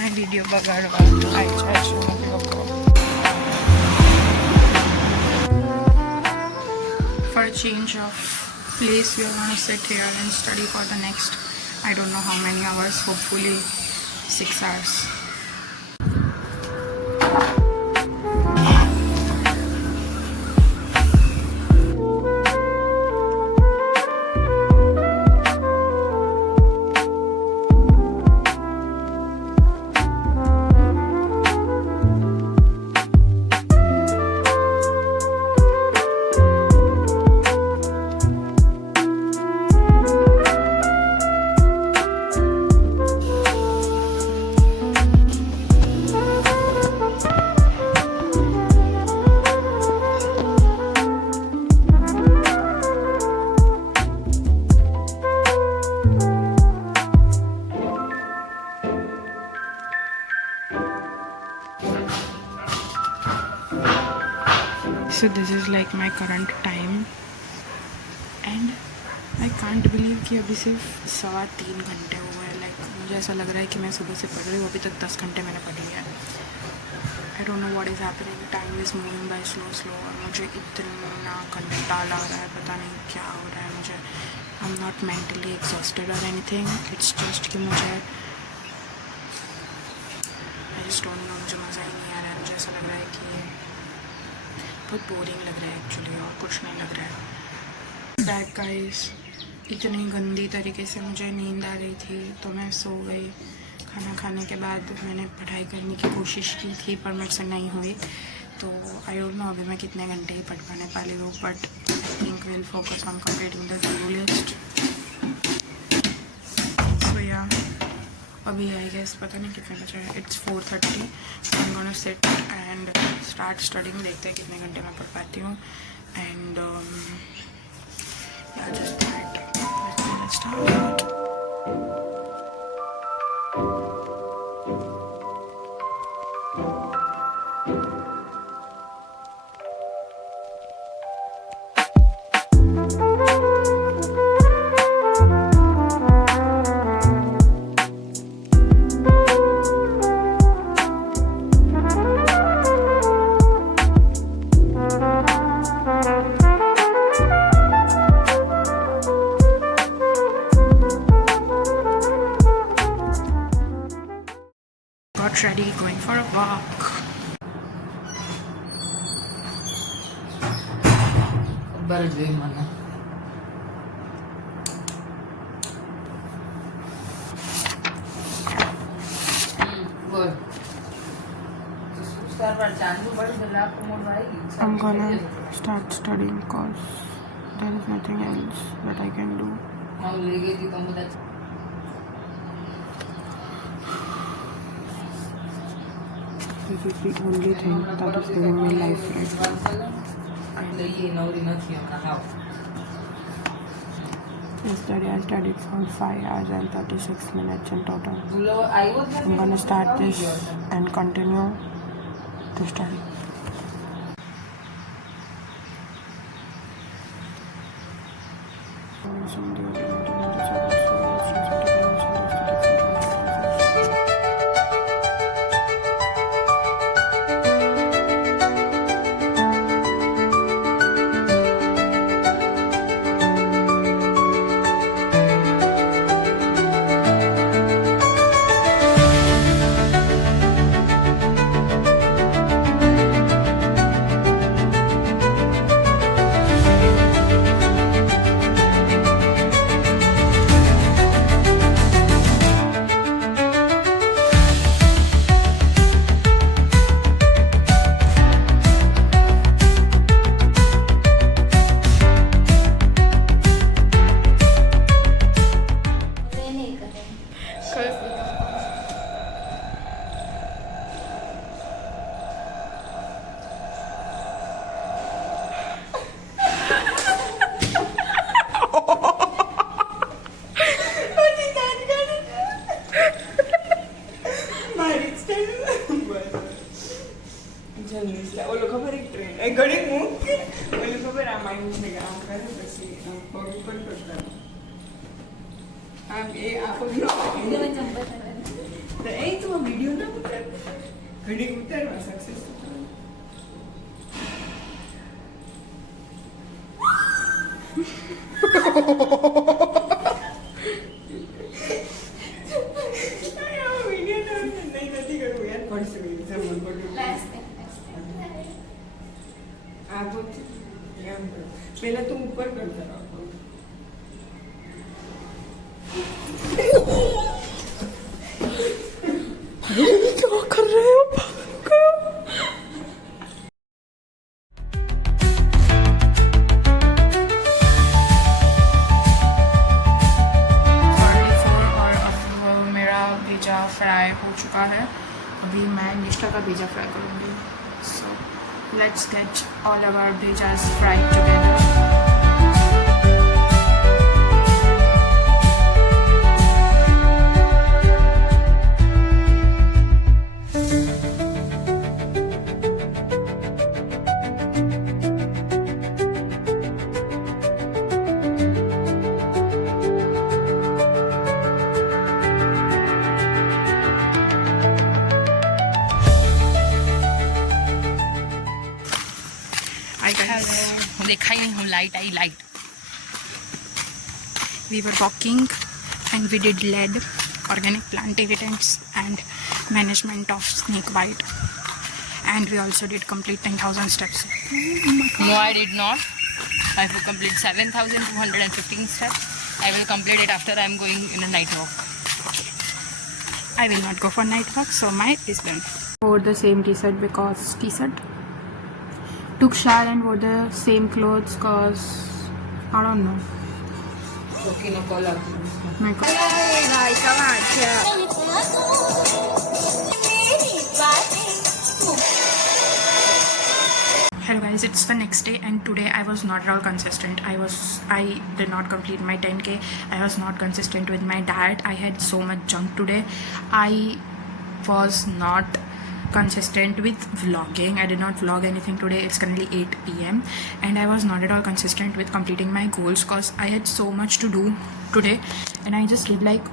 मैं वीडियो बगाड़वा अच्छा लोग for a change of place we are going to sit here and study for the next I don't know how many hours, hopefully 6 hours. So this is like my current time and I can't believe कि अभी सिर्फ 3.25 घंटे हुए हैं. लाइक मुझे ऐसा लग रहा है कि मैं सुबह से पढ़ रही हूँ, अभी तक 10 घंटे मैंने पढ़ लिया है. I don't know what is happening, time is moving by slow और मुझे इतना घंटा लग रहा है, पता नहीं क्या हो रहा है मुझे. I am not mentally exhausted और एनीथिंग, इट्स जस्ट कि मुझे आई जस्ट डोंट नो, मुझे मज़ा ही नहीं आ रहा है. मुझे ऐसा लग रहा है कि बहुत बोरिंग लग रहा है एक्चुअली और कुछ नहीं लग रहा है. दैट गाइस, इतनी गंदी तरीके से मुझे नींद आ रही थी तो मैं सो गई. खाना खाने के बाद मैंने पढ़ाई करने की कोशिश की थी पर मुझसे नहीं हुई. तो आई डोंट नो अभी मैं कितने घंटे ही पढ़ पाने वाली हूँ, but I think will focus on completing the to list. So या अभी आई गेस पता नहीं कितने बजे है, it's 4:30. I am gonna sit and start studying. देखते हैं कितने घंटे मैं पढ़ पाती हूँ. And yeah, just that. Let's start. Got ready, going for a walk. mana. Good. I'm gonna start studying because there is nothing else that I can do. This is the only thing that is giving me life right now. Yesterday I studied for 5 hours and 36 minutes in total. I'm gonna start this and continue to study. Mind में काम करे પછી પગ ઉપર કરતા આમ એ આપણો તો એ તો વિડિયો ના ઉતાર ઘડી ઉતારવા સક્સેસ पहले तुम ऊपर करता रहो क्या कर रहे हो मेरा भेजा फ्राई हो चुका है अभी मैं निष्ठा का भेजा फ्राई करूँगी सो let's get all of our bhijas fried together. We were walking and we did lead, organic plant evidence and management of snake bite, and we also did complete 10,000 steps. No, I did not. I will complete 7,215 steps. I will complete it after I am going in a night walk. I will not go for night walk, so my is done. Wore the same t-shirt because t-shirt. Took shower and wore the same clothes cause I don't know. Okay, no call out. My God. Hello guys, it's the next day and today I was not at all consistent. I did not complete my 10k. I was not consistent with my diet. I had so much junk today. I was not consistent with vlogging. I did not vlog anything today. It's currently 8 p.m. and I was not at all consistent with completing my goals because I had so much to do today and I just did like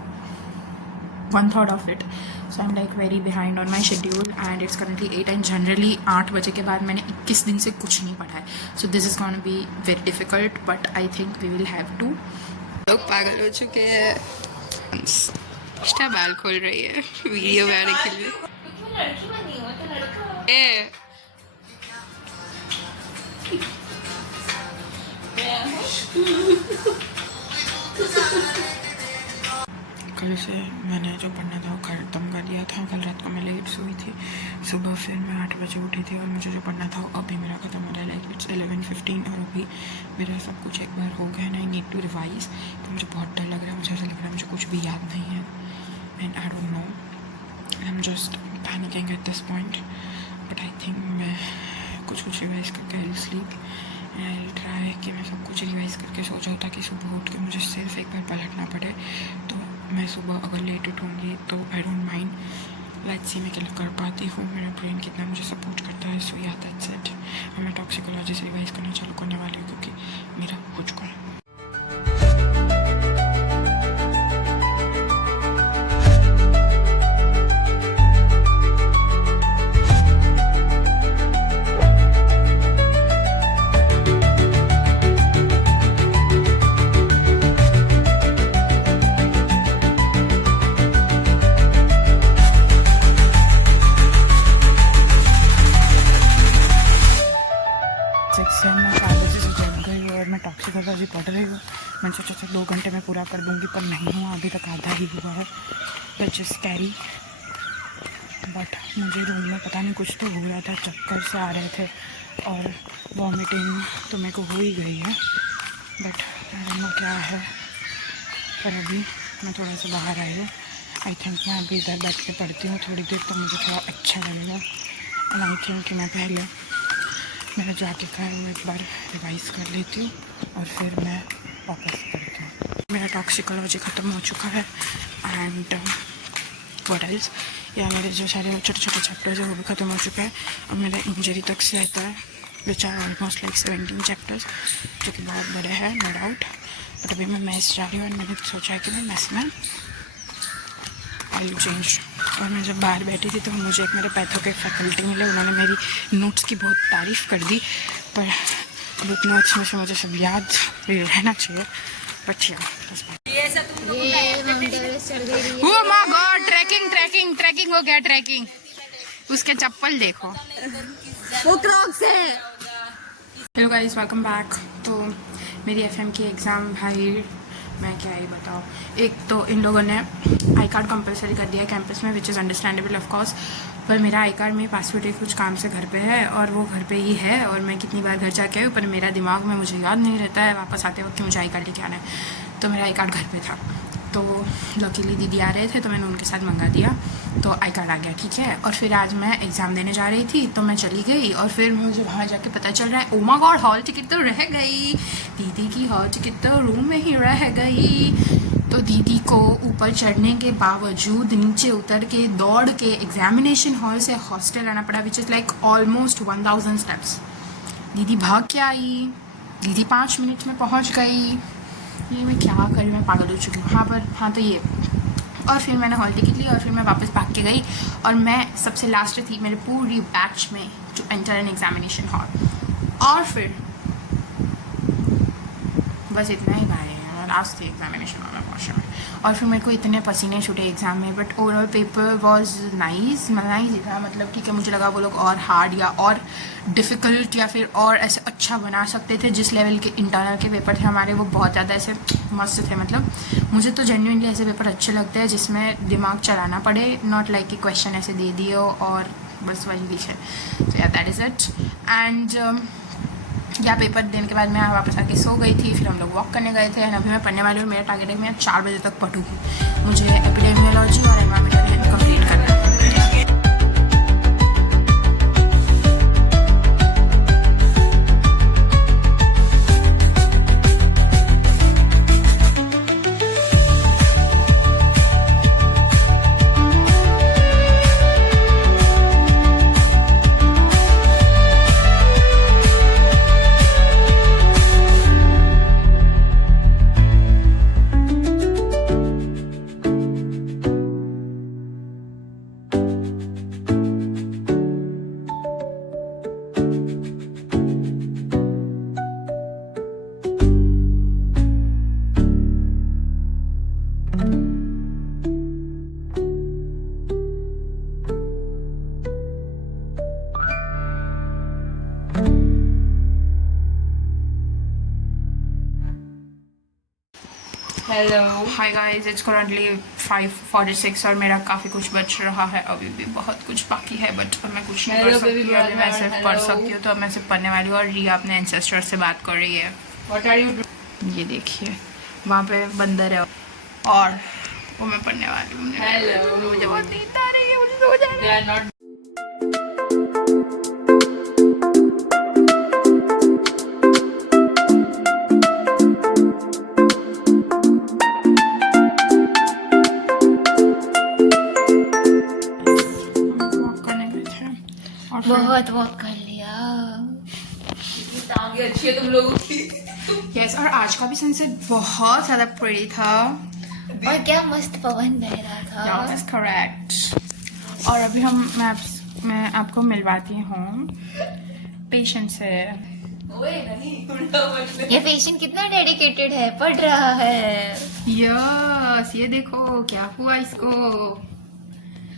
1/3 of it. So I'm like very behind on my schedule and it's currently 8 and generally 8 बजे के बाद मैंने 21 दिन से कुछ नहीं पढ़ा है. So this is going to be very difficult but I think we will have to. लोग पागल हो चुके हैं. निष्ठा बाल खोल रही है वीडियो बनाने के लिए. कल से मैंने जो पढ़ना था वो ख़त्म कर दिया था. कल रात को मैं लेट सोई थी. सुबह फिर मैं 8 बजे उठी थी और मुझे जो पढ़ना था वो अभी मेरा ख़त्म हो रहा है. लाइक इट्स 11:15 और अभी मेरा सब कुछ एक बार हो गया है. I need to revise. तो मुझे बहुत डर लग रहा है. मुझे ऐसा लग रहा है मुझे कुछ भी याद नहीं है and I don't no. I am just panicking at this point but I think मैं कुछ रिवाइज़ करके I will sleep and I will try कि मैं सब कुछ रिवाइज़ करके सो जाऊँ ताकि सुबह उठ के मुझे सिर्फ एक बार पलटना पड़े. तो मैं सुबह अगर लेट उठूँगी तो I don't mind. Let's see मैं क्या कर पाती हूँ. मेरा ब्रेन कितना मुझे सपोर्ट करता है. सो या दैट्स इट. मैं टॉक्सिकोलॉजी से रिवाइज़ करना चालू करने वाली हूँ क्योंकि मेरा हो चुका है. सेक्शन में 4 बजे से जग गई और मैं टॉक्सिकोलॉजी पढ़ रही हूँ. मैंने सोचा था 2 घंटे में पूरा कर दूँगी पर नहीं हुआ. अभी तक आधा ही हुआ है. Which is scary. बट मुझे रूम में पता नहीं कुछ तो हो रहा था. चक्कर से आ रहे थे और वॉमिटिंग तो मेरे को हो ही गई है बट आई डोंट नो क्या है. पर अभी मैं थोड़ा सा बाहर आई हूँ. आई थिंक मैं अभी इधर बैठ के पढ़ती हूँ थोड़ी देर तो मुझे थोड़ा अच्छा लगेगा. एंड आई थिंक कि मैं पहले मेरा जाके खाया वो एक बार रिवाइज़ कर लेती हूँ और फिर मैं वापस पढ़ती हूँ. मेरा टॉक्सिकोलॉजी ख़त्म हो चुका है एंड व्हाट एल्स. या मेरे जो सारे छोटे छोटे चैप्टर्स हैं वो भी ख़त्म हो चुके हैं. अब मेरा इंजरी तक से आता है which are almost like 17 chapters, जो कि बहुत बड़े हैं नो डाउट। बट अभी मैं मैथ्स जा रही हूँ और मैंने सोचा है कि मैं मैथ्स में आई चेंज। और मैं जब बाहर बैठी थी तो मुझे एक मेरे पैथो के फैकल्टी मिले, उन्होंने मेरी नोट्स की बहुत तारीफ़ कर दी, पर बुक नोट्स में से मुझे सब याद रहना चाहिए। But oh my God, trekking trekking trekking हो गया, ट्रैकिंग। उसके चप्पल देखो, वो क्रॉक्स है। Hello guys, welcome back. तो मेरी एफएम की एग्ज़ाम, भाई मैं क्या ही बताऊँ। एक तो इन लोगों ने आई कार्ड कंपलसरी कर दिया कैंपस में, which is understandable of course, पर मेरा आई कार्ड में पासपोर्ट एक कुछ काम से घर पे है और वो घर पे ही है, और मैं कितनी बार घर जाके आई, पर मेरा दिमाग में मुझे याद नहीं रहता है वापस आते वक्त कि मुझे आई कार्ड लेके आना है। तो मेरा आई कार्ड घर पे था, तो लकीली दीदी आ रहे थे तो मैंने उनके साथ मंगा दिया, तो आई कार्ड आ गया, ठीक है। और फिर आज मैं एग्ज़ाम देने जा रही थी तो मैं चली गई, और फिर मुझे वहाँ जाके पता चल रहा है, oh my God, hall ticket तो रह गई। दीदी की हॉल टिकट तो रूम में ही रह गई। तो दीदी को ऊपर चढ़ने के बावजूद नीचे उतर के दौड़ के एग्जामिनेशन हॉल से हॉस्टल आना पड़ा, विच इज़ लाइक ऑलमोस्ट 1000 स्टेप्स। दीदी भाग के आई, दीदी 5 मिनट में पहुँच गई। ये मैं क्या करूँ, मैं पागल हो चुकी हूँ। हाँ तो ये, और फिर मैंने हॉल टिकट ली और फिर मैं वापस भाग के गई, और मैं सबसे लास्ट थी मेरे पूरी बैच में to enter an examination hall. और फिर बस इतना ही भाई, लास्ट थी एग्जामिनेशन हॉल में पहुँचने में। और फिर मेरे को इतने पसीने छूटे एग्ज़ाम में, but overall paper was nice. मज़ा ही था, मतलब ठीक है। मुझे लगा वो लोग और हार्ड या और डिफ़िकल्ट या फिर और ऐसे अच्छा बना सकते थे। जिस लेवल के इंटरनल के पेपर थे हमारे, वो बहुत ज़्यादा ऐसे मस्त थे। मतलब मुझे तो जेन्युइनली ऐसे पेपर अच्छे लगते हैं जिसमें दिमाग चलाना पड़े, नॉट लाइक कि क्वेश्चन ऐसे दे दिए और बस वही लिखे। तो या दैट इज़ इट। एंड या पेपर देने के बाद मैं वापस आके सो गई थी, फिर हम लोग वॉक करने गए थे। एंड अभी मैं पढ़ने वाली हूँ, मेरा टारगेट है मैं 4 बजे तक पढ़ूँगी। मुझे एपिडेमियोलॉजी और एनवायरमेंटल हेल्थ कंप्लीट करना है। Hello, hi guys, it's currently 5:46 और मेरा काफ़ी कुछ बच रहा है। अभी भी बहुत कुछ बाकी है, बट अब मैं कुछ नहीं कर सकती। अभी मैं सिर्फ पढ़ सकती हूँ, तो अब मैं सिर्फ पढ़ने वाली हूँ। और रिया अपने एंसेस्टर से बात कर रही है। What are you? ये देखिए, वहाँ पे बंदर है और वो मैं पढ़ने वाली हूँ। हेलो, मुझे बहुत नींद आ रही है, मुझे सो जाना है। They are not. बहुत वॉक कर लिया। आगे अच्छी है तुम लोगों की। यस, और आज का भी सनसेट बहुत ज़्यादा प्रेटी था और क्या मस्त पवन बह रहा था। That's correct। और अभी मैं आपको मिलवाती हूँ पेशेंट से। ये पेशेंट कितना डेडिकेटेड है, पढ़ रहा है। यस, ये देखो क्या हुआ इसको।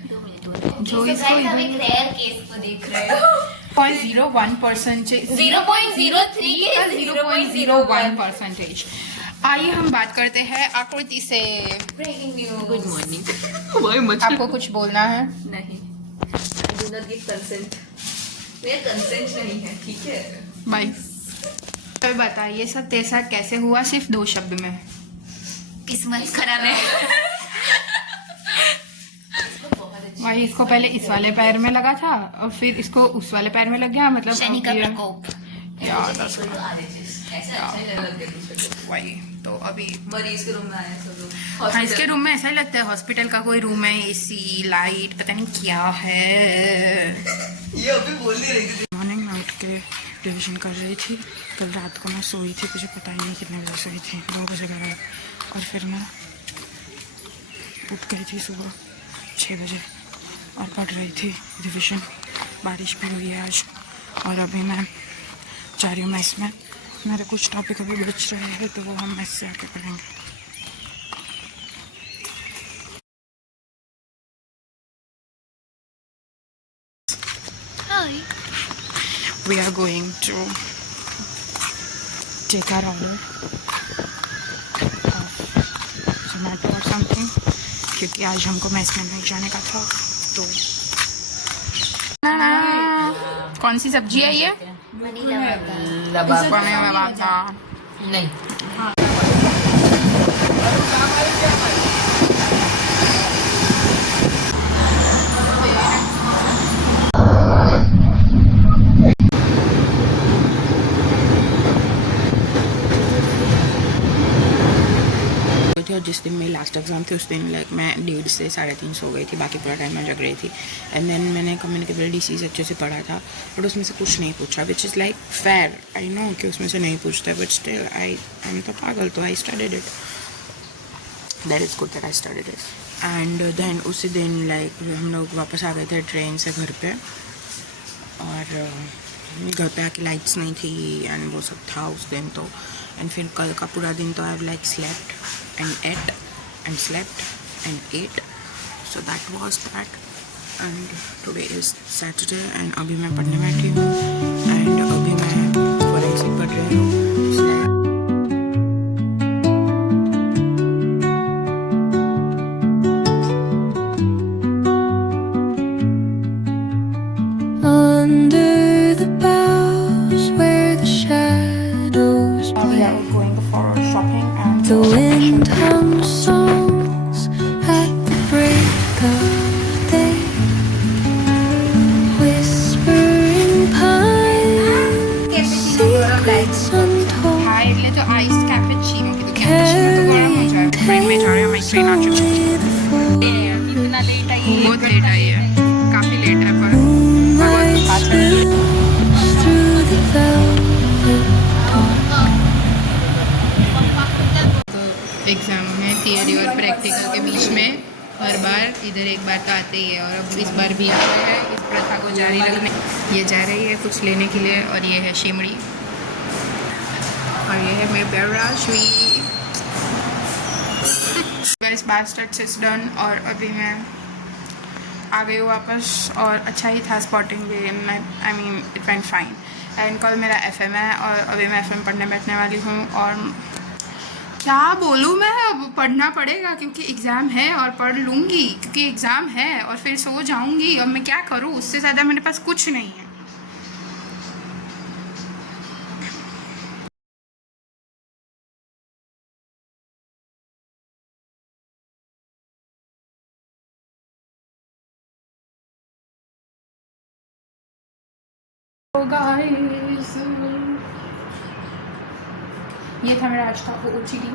जो तो इसको guys, हम एक रेयर केस को देख रहे हो। 0.01%, 0.03 के 0.01%। आइए हम बात करते हैं आकृति से। Breaking news. Good morning. आपको कुछ बोलना है? नहीं, I do not give consent. मेरा कंसेंट नहीं है, ठीक है भाई तो बताइए सब तेरे साथ कैसे हुआ, सिर्फ 2 शब्द में। किस्मत खराब है। भाई इसको पहले इस वाले पैर में लगा था और फिर इसको उस वाले पैर में लग गया, मतलब शनि का प्रकोप। यार ऐसा अच्छा ही लग गया। वही तो अभी मरीज के रूम में आए सब लोग। हाँ, इसके रूम में ऐसा ही लगता है हॉस्पिटल का कोई रूम है, एसी लाइट पता नहीं क्या है। ये अभी बोल नहीं रही थी। मॉर्निंग में उठ के रिविजन कर रही थी। कल रात को मैं सोई थी, मुझे पता ही नहीं कितने बजे सोई थी, 2 बजे गए। और फिर मैं उठ गई थी सुबह 6 बजे और पढ़ रही थी रिविजन। बारिश भी हुई है आज। और अभी मैं जा रही हूँ मेस में। मेरे कुछ टॉपिक अभी बच रहे हैं तो वो हम मेस से आके पढ़ेंगे। Hi. We are going to take our order of Zomato or something, क्योंकि आज हमको मेस में नहीं जाने का था। तो कौन सी सब्जी है ये? नहीं और जिस दिन मेरी लास्ट एग्ज़ाम थी उस दिन लाइक मैं 1:30 से 3:30 सो गई थी, बाकी पूरा टाइम मैं जग रही थी। एंड देन मैंने कम्युनिकेबल डिसीज़ अच्छे से पढ़ा था, बट उसमें से कुछ नहीं पूछा, which is like fair. I know कि उसमें से नहीं पूछता, बट स्टिल आई एम तो पागल, तो I studied it. That is good that I studied it. And then उसी दिन लाइक हम लोग वापस आ गए थे ट्रेन से घर पे, और घर पे आके लाइट्स नहीं थी एंड वो सब था उस दिन। तो एंड फिर कल का पूरा दिन तो I like slept and ate and slept and ate, so that was that. And today is Saturday and अभी मैं पढ़ने बैठी हूँ and अभी मैं फोरेंसिक पढ़ रही हूँ। Under the boughs where the shadows We are going for shopping and the wind hums songs at the break of day, whispering pines, secrets untold, हाँ એટલે તો આઈસ कैपेचिनो की तो कैपेचिनो तो गरम हो जाएगा। ट्रेन में जा रहे हैं, हमारी ट्रेन आ चुकी है। इतना लेट आई है, बहुत लेट आई है, काफ़ी लेट है पर moonlight spills through the velvet dawn. Exam में थियरी और प्रैक्टिकल के बीच में हर बार इधर एक बार तो आते ही है, और अब इस बार भी आ रहा है। इस प्रथा को जारी रखने ये जा रही है कुछ लेने के लिए, और ये है शिमड़ी, और ये है मेरे बेराशवी। बस बास्टर्ड इज डन और अभी मैं आ गई हूँ वापस, और अच्छा ही था स्पॉटिंग भी। I mean it went fine. And कल मेरा FM है और अभी मैं FM पढ़ने बैठने वाली हूँ। और क्या बोलूँ मैं, अब पढ़ना पड़ेगा क्योंकि एग्ज़ाम है, और पढ़ लूँगी क्योंकि एग्ज़ाम है, और फिर सो जाऊँगी। अब मैं क्या करूँ, उससे ज़्यादा मेरे पास कुछ नहीं है। गाइस, ये था मेरा आज का OOTD,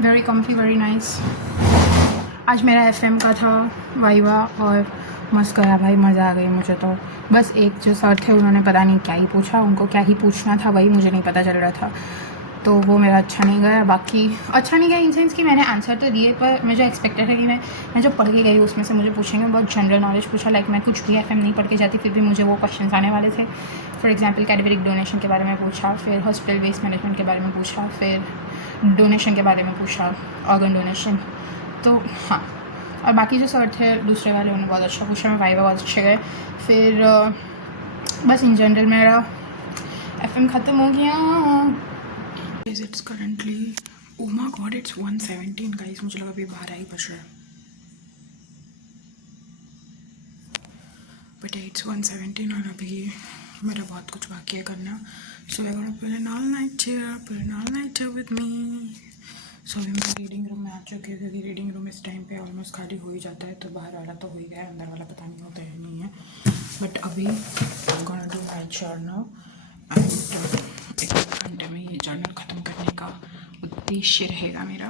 very comfy, very nice. आज मेरा FM का था वाइवा और मस्त गया भाई, मज़ा आ गई मुझे तो। बस एक जो सर थे उन्होंने पता नहीं क्या ही पूछा, उनको क्या ही पूछना था वही मुझे नहीं पता चल रहा था, तो वो मेरा अच्छा नहीं गया। बाकी अच्छा नहीं गया इन सेंस कि मैंने आंसर तो दिए, पर मुझे एक्सपेक्टेड है कि मैं जो पढ़ के गई उसमें से मुझे पूछेंगे। बहुत जनरल नॉलेज पूछा, लाइक मैं कुछ भी FM नहीं पढ़ के जाती फिर भी मुझे वो क्वेश्चन आने वाले थे। फॉर एग्जांपल कैडेवरिक डोनेशन के बारे में पूछा, फिर हॉस्पिटल वेस्ट मैनेजमेंट के बारे में पूछा, फिर डोनेशन के बारे में पूछा, ऑर्गन डोनेशन। तो हाँ, और बाकी जो सर थे दूसरे वाले उन्होंने बहुत अच्छा पूछा, मैं वाइवा बहुत अच्छे गए। फिर बस इन जनरल मेरा FM ख़त्म हो गया। It's currently, oh my god, it's 1:17 guys, मुझे लगा अभी 12 ही बज रहा है, बट it's 1:17 और अभी मेरा बहुत कुछ बाकी है करना। So we're gonna put an all night here with me. So अभी मैं रीडिंग रूम में आ चुकी हूँ, क्योंकि रीडिंग रूम इस टाइम पे ऑलमोस्ट खाली हो ही जाता है। तो बाहर वाला तो हो ही गया, अंदर वाला पता नहीं होता है नहीं है, बट अभी I'm gonna do my journal and एक घंटे में ये जर्नल ख़त्म करने का उद्देश्य रहेगा मेरा।